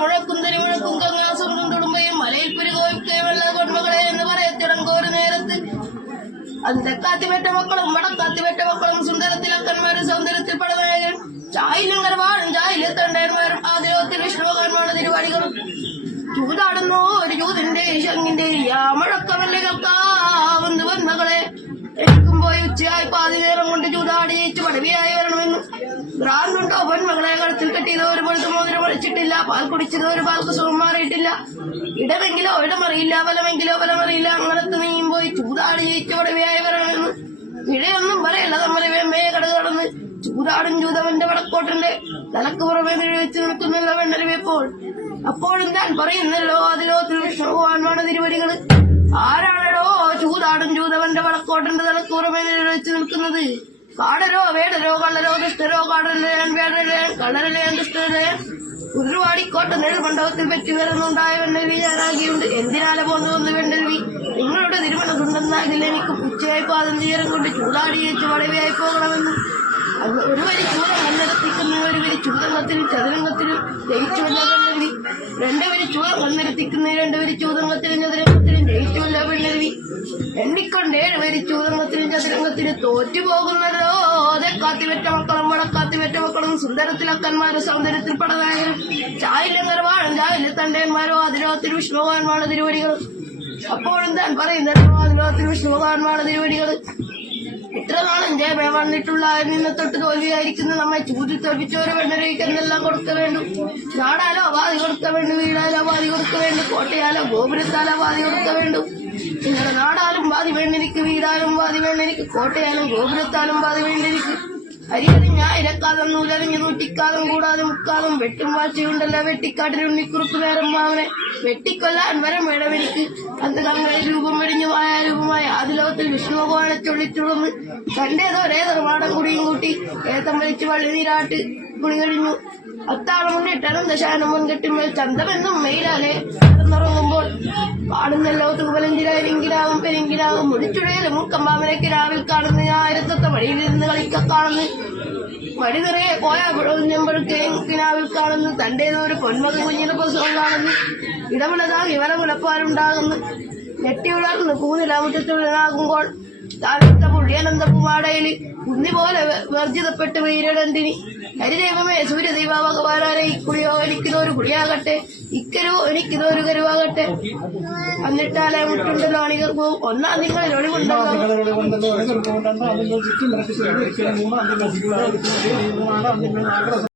മുഴക്കുന്തരി മുഴക്കും കങ്ങാസും തുടുമ്പയും മലയിൽ പുരുകോയ്ക്കേ വെള്ള കൊന്മകളെ എന്ന് പറയത്തിടങ്കോരു നേരത്ത് അന്തക്കാത്തിപെട്ട മക്കളും വടക്കാത്തിപെട്ട മക്കളും സുന്ദരത്തിലക്കന്മാരും സൗന്ദര്യത്തിൽ പടനായകൻ ചായിലും കരവാളും ചായിലെ തണ്ടന്മാരും ആദിലോത്തിൽ വിഷ്ണുഭഗവാനുള്ള തിരുവാടികളും ചൂതാടുന്നു ഒരു ചൂതിന്റെ ശങ്ങിന്റെ യാമഴക്കവല്ലേ കേൾക്കാവുന്ന വന്മകളെ എനിക്കും പോയി ഉച്ചയായി പാതി നേരം കൊണ്ട് ചൂതാടി ജയിച്ചു പടവിയായി വരണമെന്ന് ഭ്രാന്തുണ്ടോ പൊന്മകളെ കഴുത്തിൽ കെട്ടിയത് ഒരു പൊഴുത്ത് മോതിരം ഒളിച്ചിട്ടില്ല പാൽ കുടിച്ചത് ഒരു പാൽക്ക് സുഖം മാറിയിട്ടില്ല ഇടമെങ്കിലോ ഇടമറിയില്ല ബലമെങ്കിലോ ബലമറിയില്ല അങ്ങനത്ത് നീയും പോയി ചൂതാടി ജയിച്ചു പടവിയായി വരണമെന്ന് ഇടയൊന്നും പറയല്ല നമ്മളെ വേമ്പയെ കടന്ന് ചൂതാടും ചൂതവന്റെ വടക്കോട്ടന്റെ തലക്ക് പുറമെ നിഴവെച്ച് നിൽക്കുന്നല്ലോ വെണ്ണരുവേപ്പോൾ അപ്പോഴും താൻ പറയുന്നല്ലോ അതിലോ വിഷ്ണുഭഗവാനാണ് തിരുവടികള് ആരാണോ ചൂതാടും ചൂതവന്റെ വടക്കോട്ടന്റെ തലക്ക് പുറമെ നിഴവെച്ച് നിൽക്കുന്നത് കാടരോ വേടരോ കള്ളരോ ദുഷ്ടരോ കാടരലേൻ വേടരലേൻ കള്ളരലേൻ ദുഷ്ടരലേൻ ഉരുവാടിക്കോട്ട നെടുമണ്ഡപത്തിൽ പറ്റി വരുന്നുണ്ടായ വെണ്ണരുവി ഞാനാകിയുണ്ട് എന്തിനാല പോന്നു വെണ്ണരുവി നിങ്ങളുടെ തിരുമണസുണ്ടെന്നാകില്ല എനിക്ക് ഉച്ചയായി പാദം തീരം കൊണ്ട് ചൂടാടി ജയിച്ച് വളവിയായി പോകണമെന്ന് ഒരു വരി ചൂതം കന്നെടുത്തിക്കുന്ന ഒരു വരി ചൂതങ്ങത്തിനും ചതുരംഗത്തിനും ജയിച്ചുവല്ല വെണ്ണരുവി രണ്ടുപേര് ചൂതം കന്നെടുത്തിക്കുന്ന രണ്ടുപേര് ചൂതങ്ങത്തിനും ചതുരംഗത്തിനും ജയിച്ചുവല്ല വെണ്ണരുവി എണ്ണിക്കൊണ്ടേഴ് പേര് ചൂതങ്ങത്തിനും ചതുരംഗത്തിനും തോറ്റുപോകുന്നല്ലോ കാത്തിവെറ്റ മക്കളും വടക്കാത്തിവെറ്റ മക്കളും സുന്ദരത്തിലക്കന്മാരും സൗന്ദര്യത്തിൽ പടനായകരും ചായിലെ നിറവാളും ചായിലെ തണ്ടന്മാരോ അതിലോത്തിൽ വിഷ്ണുഭഗവാനുള്ള തിരുവടികളും അപ്പോഴും താൻ പറയുന്നല്ലോ അതിലോത്തിൽ വിഷ്ണുഭഗവാനുള്ള തിരുവടികൾ ഇത്ര നാളും ജയമേ വന്നിട്ടുള്ള നിന്ന് തൊട്ട് തോൽവിയായിരിക്കുന്ന നമ്മെ ചൂതി തോൽപ്പിച്ചോരെ വെണ്ണരയ്ക്ക് എന്നെല്ലാം കൊടുക്ക വേണ്ടു നാടാലോ വാതി കൊടുക്ക വേണ്ടു വീടാലോ വാതി കൊടുക്ക വേണ്ടു കോട്ടയാലോ ഗോപുരത്താലോ വാതി കൊടുക്ക വേണ്ടു നിങ്ങളുടെ നാടാലും വാതി വേണ്ടെനിക്ക് വീടാലും വാതി വേണ്ടെനിക്ക് കോട്ടയാലും ഗോപുരത്താലും വാതി വേണ്ടെനിക്ക് അരിയറിഞ്ഞ ഇരക്കാലം നൂലറിഞ്ഞ് നൂറ്റിക്കാലം കൂടാതെ മുക്കാലം വെട്ടും വാഴ്ചയുണ്ടല്ലോ വെട്ടിക്കാട്ടിലുണ്ണിക്കുറുപ്പ് നേരം മാവനെ വെട്ടിക്കൊല്ലാൻ വരം വേണമെനിക്ക് അന്ന് കങ്ങളിൽ രൂപം വെടിഞ്ഞു മായാരൂപമായ ആദിലോകത്തിൽ വിഷ്ണുഭഗവാനെ ചൊള്ളിച്ചുളന്ന് തന്റേതോരേതോ മാടം കുടിയും കൂട്ടി ഏത്തം വലിച്ചു വള്ളി നീരാട്ട് കുളി കഴിഞ്ഞു അത്താളം മുന്നിട്ട് അനന്തശാനം മുൻകെട്ടുമേൽ ചന്തമെന്നും മെയിലാലെ കിടന്നുറങ്ങുമ്പോൾ പാടുന്നല്ലോ തൂവലഞ്ചിരാവും പെരിങ്കിനാവും മുടിച്ചുടയിലും മൂക്കമ്പാമനയ്ക്ക് രാവിൽ കാണുന്ന ആയിരത്തൊത്ത വഴിയിലിരുന്ന് കളിക്ക കാണുന്നു വഴി നിറയെ കോയാമ്പഴുക്കേനാവിൽ കാണുന്നു തന്റേതൊരു പൊന്മകൻ കുഞ്ഞിന് പ്രസവം കാണുന്നു ഇടമുളതാ വിവരമുളപ്പാറുണ്ടാകുന്നു ഞെട്ടിയുളർന്ന് കൂന്നിലാമുറ്റത്തുള്ളതാകുമ്പോൾ താഴത്ത പുള്ളിയനന്തപുമാടയില് കുന്നിപോലെ വർജിതപ്പെട്ട് വീരടന്തിനി ഹരിദൈവമേ സൂര്യദൈവ ഭഗവാനാരെ ഇക്കുളിയോ എനിക്കിതൊരു കുളിയാകട്ടെ ഇക്കരോ എനിക്കിതൊരു കരുവാകട്ടെ എന്നിട്ടാലേ മുട്ടുണ്ടല്ലോ അണികൾ പോവും ഒന്നാം നിങ്ങളിൽ ഒളിവുണ്ടല്ലോ